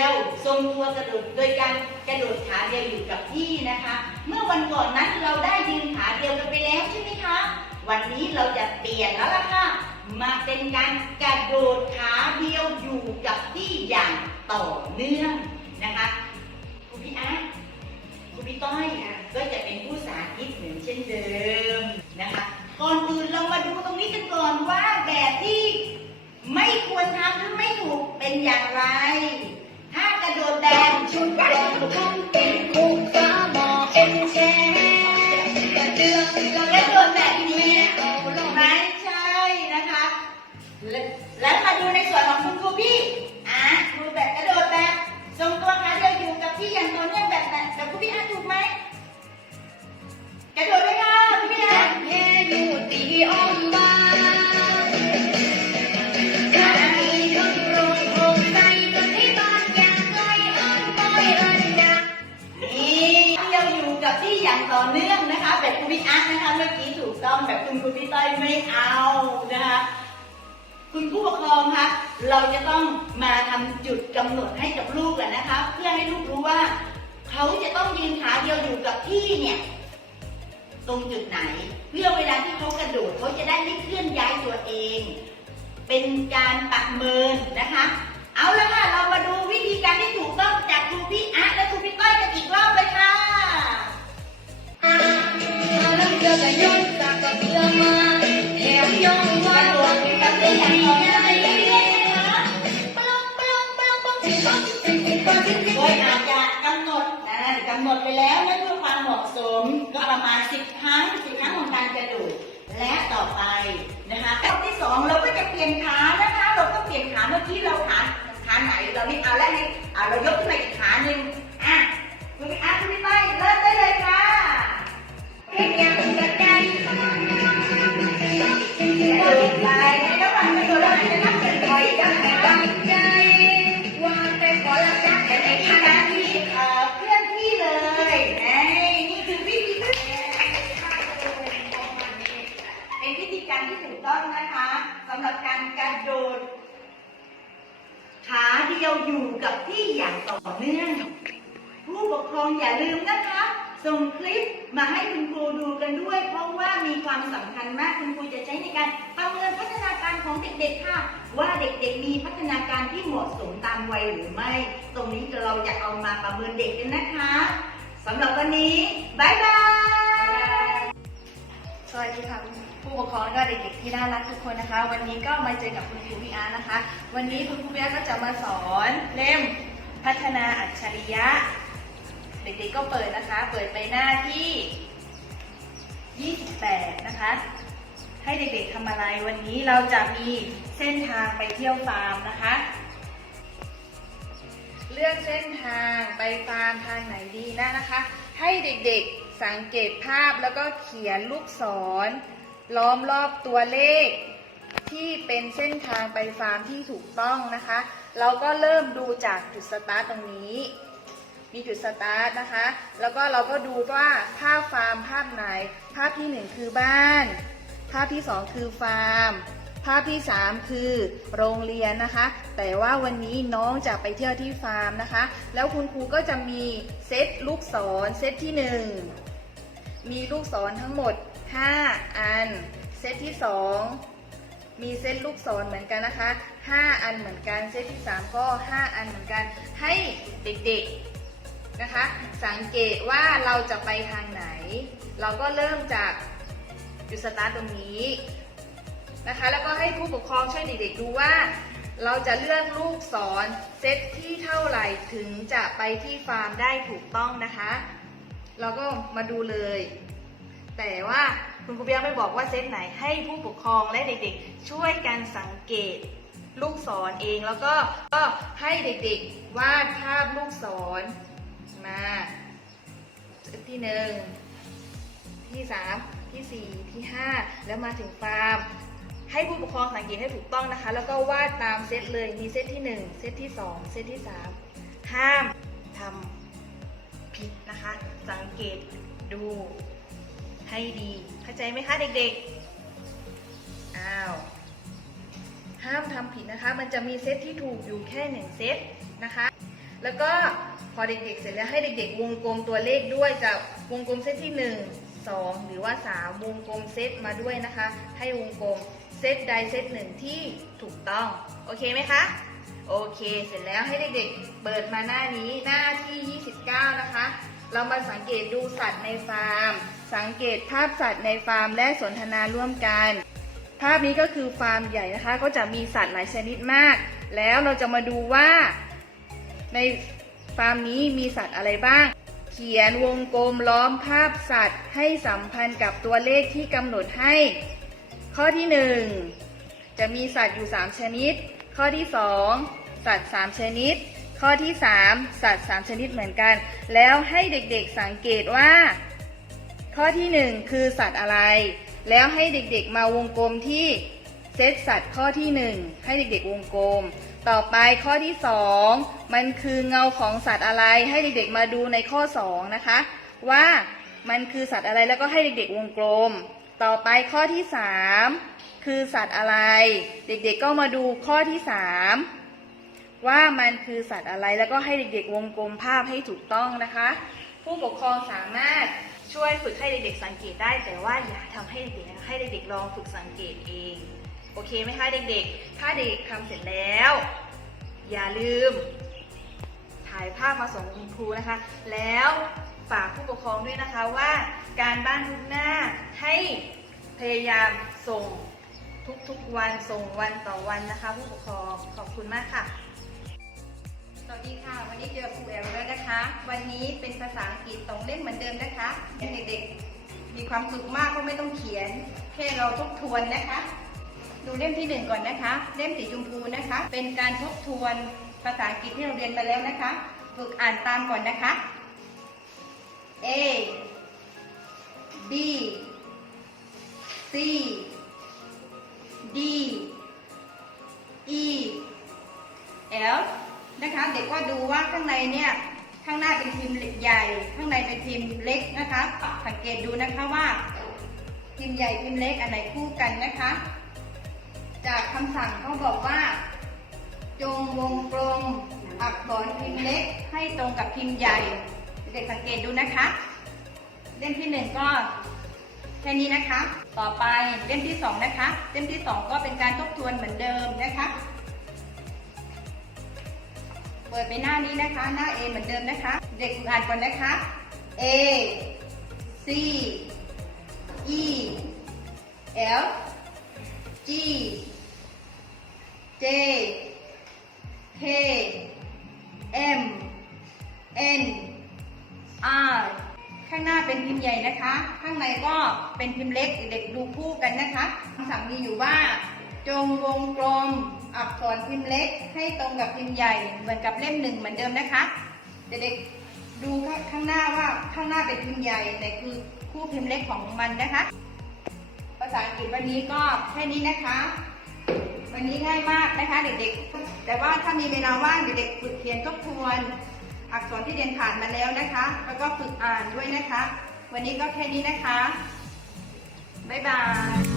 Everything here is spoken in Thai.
ียวทรงตัวกระโดดโดยการกระโดดขาเดียวอยู่กับที่นะคะ เมื่อวันก่อนนั้นเราได้ยืนขาเดียวกันไปแล้วใช่ไหมคะ วันนี้เราจะเปลี่ยนแล้วล่ะค่ะ มาเป็นการกระโดดขาเดียวอยู่กับที่อย่างต่อเนื่องนะคะ กระเดืองกระกระโดโดดดแบบนี้นี้เอาลงไม่ใช่นะคะและแล้วมาดูในส่วนของคุณครูพี่อะครูแบบกระโดดแบบทรงตัวขาเดียวอยู่กับที่อย่างต่อเนื่องแบบแบบแบบครูพี่อะถูกไหม แบบคุณครูพี่ต้อยไม่เอานะคะคุณผู้ปกครองคะเราจะต้องมาทำจุดกำหนดให้กับลูกกันนะคะ เพื่อให้ลูกรู้ว่า เขาจะต้องยืนขาเดียวอยู่กับที่เนี่ยตรงจุดไหน เพื่อเวลาที่เขากระโดดเขาจะได้ไม่เคลื่อนย้ายตัวเอง เป็นการประเมินนะคะ เอาละค่ะเรามาดูวิธีการที่ถูกต้องจากครูพี่อาร์ตและครูพี่ต้อยกันอีกรอบเลยค่ะ ไปแล้วนั่เพื่อความเหมาะสมก็ประมาณ 10 ครั้ง 10 ครั้งของการกระโดดและต่อไปนะคะข้อที่สองเราก็จะเปลี่ยนขานะคะ เราก็เปลี่ยนขาเมื่อกี้เราขาขาไหนเราไม่เอาแล้วให้เอาเรายกขึ้นมาอีก เดียวอยู่กับที่อย่างต่อเนื่อง ผู้ปกครองอย่าลืมนะคะ ส่งคลิปมาให้คุณครูดูกันด้วย เพราะว่ามีความสำคัญมากคุณครูจะใช้ในการประเมินพัฒนาการของเด็กๆค่ะ ว่าเด็กๆมีพัฒนาการที่เหมาะสมตามวัยหรือไม่ ตรงนี้เราจะเอามาประเมินเด็กกันนะคะสำหรับวันนี้บายบายสวัสดีค่ะ ผู้ปกครองและก็เด็กๆที่น่ารักทุกคนนะคะ วันนี้ก็มาเจอกับคุณครูพี่อาร์นะคะ วันนี้คุณครูพี่อาร์ก็จะมาสอนเล่มพัฒนาอัจฉริยะ เด็กๆก็เปิดนะคะ เปิดไปหน้าที่ 28 นะคะ ให้เด็กๆทำอะไรวันนี้เราจะมีเส้นทางไปเที่ยวฟาร์มนะคะ เลือกเส้นทางไปฟาร์มทางไหนดีนะนะคะ ให้เด็กๆสังเกตภาพแล้วก็เขียนลูกศร ล้อมรอบตัวเลขที่เป็นเส้นทางไปฟาร์มที่ถูกต้องนะคะ เราก็เริ่มดูจากจุดสตาร์ทตรงนี้ มีจุดสตาร์ทนะคะ แล้วก็เราก็ดูว่าภาพฟาร์มภาพไหน ภาพที่หนึ่งคือบ้าน ภาพที่สองคือฟาร์ม ภาพที่สามคือโรงเรียนนะคะ แต่ว่าวันนี้น้องจะไปเที่ยวที่ฟาร์มนะคะ แล้วคุณครูก็จะมีเซตลูกศรเซตที่หนึ่งมีลูกศรทั้งหมด 5 อัน เซตที่สองมีเซตลูกศรเหมือนกันนะคะ 5 อันเหมือนกัน เซตที่ 3 ก็ 5 อันเหมือนกัน ให้เด็กๆนะคะ สังเกตว่าเราจะไปทางไหน เราก็เริ่มจากจุดสตาร์ทตรงนี้นะคะ แล้วก็ให้ผู้ปกครองช่วยเด็กๆดูว่าเราจะเลือกลูกศรเซตที่เท่าไหร่ถึงจะไปที่ฟาร์มได้ถูกต้องนะคะ เราก็มาดูเลย แต่ว่าคุณครูเบียไม่บอกว่าเซตไหนให้ผู้ปกครองและเด็กๆ ช่วยกันสังเกตลูกศรเองแล้วก็ก็ให้เด็กๆวาดภาพลูกศรมาเซตที่หนึ่งที่สามที่สี่ที่ห้าแล้วมาถึงฟาร์มให้ผู้ปกครองสังเกตให้ถูกต้องนะคะ แล้วก็วาดตามเซตเลยมีเซตที่หนึ่งเซตที่สองเซตที่สามห้ามทำผิดนะคะ สังเกตดู ให้ดี เข้าใจไหมคะเด็กๆ อ้าว ห้ามทำผิดนะคะ มันจะมีเซตที่ถูกอยู่แค่หนึ่งเซตนะคะ แล้วก็พอเด็กๆ เสร็จแล้วให้เด็กๆ วงกลมตัวเลขด้วยจะวงกลมเซตที่ 1 2 หรือว่า 3 วงกลมเซตมาด้วยนะคะ ให้วงกลมเซตใดเซตหนึ่งที่ถูกต้อง โอเคไหมคะ โอเค เสร็จแล้วให้เด็กๆ เปิดมาหน้านี้หน้าที่ 29 นะคะ เรามาสังเกตดูสัตว์ในฟาร์ม สังเกตภาพสัตว์ในฟาร์มและสนทนาร่วมกัน ภาพนี้ก็คือฟาร์มใหญ่นะคะ ก็จะมีสัตว์หลายชนิดมาก แล้วเราจะมาดูว่าในฟาร์มนี้มีสัตว์อะไรบ้าง เขียนวงกลมล้อมภาพสัตว์ให้สัมพันธ์กับตัวเลขที่กำหนดให้ ข้อที่ 1 จะมีสัตว์อยู่ 3 ชนิด ข้อที่ 2 สัตว์ 3 ชนิด ข้อที่ 3 สัตว์ 3 ชนิดเหมือนกัน แล้วให้เด็กๆสังเกตว่า ข้อที่ 1 คือสัตว์อะไร แล้วให้เด็กๆมาวงกลมที่เซตสัตว์ข้อที่ 1 ให้เด็กๆวงกลม ต่อไปข้อที่ 2 มันคือเงาของสัตว์อะไร ให้เด็กๆมาดูในข้อ 2 นะคะ ว่ามันคือสัตว์อะไรแล้วก็ให้เด็กๆวงกลม ต่อไปข้อที่ 3 คือสัตว์อะไร เด็กๆก็มาดูข้อที่ 3 ว่ามันคือสัตว์อะไรแล้วก็ให้เด็กๆวงกลมภาพให้ถูกต้องนะคะ ผู้ปกครองสามารถ ช่วยฝึกให้เด็กๆสังเกตได้ แต่ว่าอย่าทำให้เด็กๆให้เด็กๆลองฝึกสังเกตเอง โอเคไหมคะเด็กๆ ถ้าเด็กทำเสร็จแล้ว อย่าลืม ถ่ายภาพมาส่งคุณครูนะคะ แล้วฝากผู้ปกครองด้วยนะคะว่าการบ้านทุกหน้าให้พยายามส่งทุกๆวันส่งวันต่อวันนะคะ ผู้ปกครองขอบคุณมากค่ะ สวัสดีค่ะ วันนี้เจอครูแอลแล้วนะคะ วันนี้เป็นภาษาอังกฤษสองเล่มเหมือนเดิมนะคะเด็กๆ มีความสุขมากก็ไม่ต้องเขียน แค่เราทบทวนนะคะ ดูเล่มที่หนึ่งก่อนนะคะ เล่มสีชมพูนะคะ เป็นการทบทวนภาษาอังกฤษที่เราเรียนไปแล้วนะคะ ฝึกอ่านตามก่อนนะคะ A B C D E L นะคะ เด็กก็ดูว่าข้างในเนี่ยข้างหน้าเป็นพิมพ์ใหญ่ ข้างในเป็นพิมพ์เล็กนะคะ สังเกตดูนะคะว่า พิมพ์ใหญ่พิมพ์เล็กอันไหนคู่กันนะคะ จากคำสั่งเขาบอกว่า จงวงกลมอักษรพิมพ์เล็กให้ตรงกับพิมพ์ใหญ่ เด็กสังเกตดูนะคะ เล่มที่หนึ่งก็แค่นี้นะคะ ต่อไปเล่มที่สองนะคะ เล่มที่สองก็เป็นการทบทวนเหมือนเดิมนะคะ เปิดไปหน้านี้นะคะ หน้า A เหมือนเดิมนะคะ เด็กอ่านก่อนนะคะ A C E L G J K M N R ข้างหน้าเป็นพิมพ์ใหญ่นะคะ ข้างในก็เป็นพิมพ์เล็ก เด็กดูคู่กันนะคะคำสั่งมีอยู่ว่า จงวงกลม อักษรพิมพ์เล็กให้ตรงกับพิมพ์ใหญ่เหมือนกับเล่มหนึ่งเหมือนเดิมนะคะ เด็กๆดูข้างหน้าว่าข้างหน้าเป็นพิมพ์ใหญ่แต่คือคู่พิมพ์เล็กของมันนะคะ ภาษาอังกฤษวันนี้ก็แค่นี้นะคะ วันนี้ง่ายมากนะคะ เด็กๆ แต่ว่าถ้ามีเวลาว่างเด็กๆฝึกเขียนทบทวน อักษรที่เรียนผ่านมาแล้วนะคะ แล้วก็ฝึกอ่านด้วยนะคะ วันนี้ก็แค่นี้นะคะบ๊ายบาย